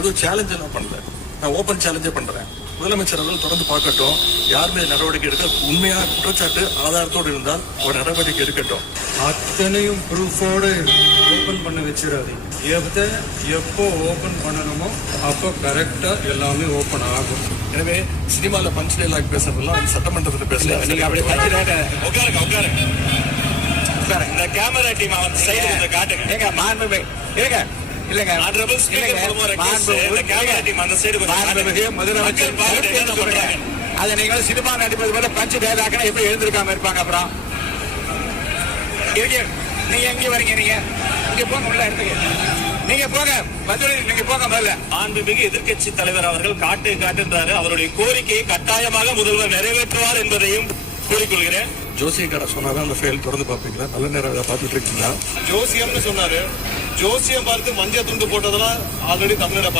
எதுவும் சேலஞ்ச் எல்லாம் பண்ணல, நான் ஓபன் சேலஞ்சே பண்றேன். முதலமைச்சர் அவர்கள் தொடர்ந்து பார்க்கட்டும், யார் மீது நடவடிக்கை எடுக்க உண்மையா குற்றச்சாட்டு ஆதாரத்தோடு இருந்தால் ஒரு நடவடிக்கை எடுக்கட்டும். அத்தனையும் ப்ரூஃபோட ஓபன் பண்ண வச்சிடாதீங்க. எப்போ ஓபன் பண்ணணுமோ அப்போ கரெக்டா எல்லாமே ஓபன் ஆகும். எனவே சினிமால பஞ்ச் டைலாக் பேசுறதெல்லாம் சட்டமன்றத்தில் பேசலாம். நீங்க அப்படி உட்காருங்க. இந்த கேமரா டீம் அவன் சைடு கொஞ்சம் காட்டுங்க. ஏங்க மாண்புமிகு இருங்க. இல்லங்க ஆனரபிள் ஸ்பீக்கர் ஃபார் இந்த கேமரா டீம் அந்த சைடு கொஞ்சம் காட்டுங்க. முதலமைச்சர் பாருங்க என்ன பண்றாங்க. அத நீங்க சினிமா நடிப்பது போல பஞ்ச் டைலாக்னா எப்படி எழுந்திருக்காம இருப்பாங்க அப்புறம். இருங்க. நீங்க எங்க வரீங்க? நீங்க இங்க போங்க, உள்ள எடுத்துங்க. நீங்க போங்க, மதுரை நீங்க போங்க முதல்ல. மாண்புமிகு எதிர்க்கட்சி தலைவர் அவர்கள் காட்டுன்றாரு. அவருடைய கோரிக்கையை கட்டாயமாக முதல்வர் நிறைவேற்றுவார் என்பதையும் கூறிக்கொள்கிறேன். ஜோசியக்கார சொன்னாதான் அந்த ஃபைல் திறந்து பார்ப்பீங்களா? நல்ல நேரம் பார்த்துட்டு இருக்கீங்களா? ஜோசியம்னு சொன்னாரு. ஜோசியம் பார்த்து மஞ்சள் துண்டு போட்டதெல்லாம் ஆல்ரெடி தமிழோட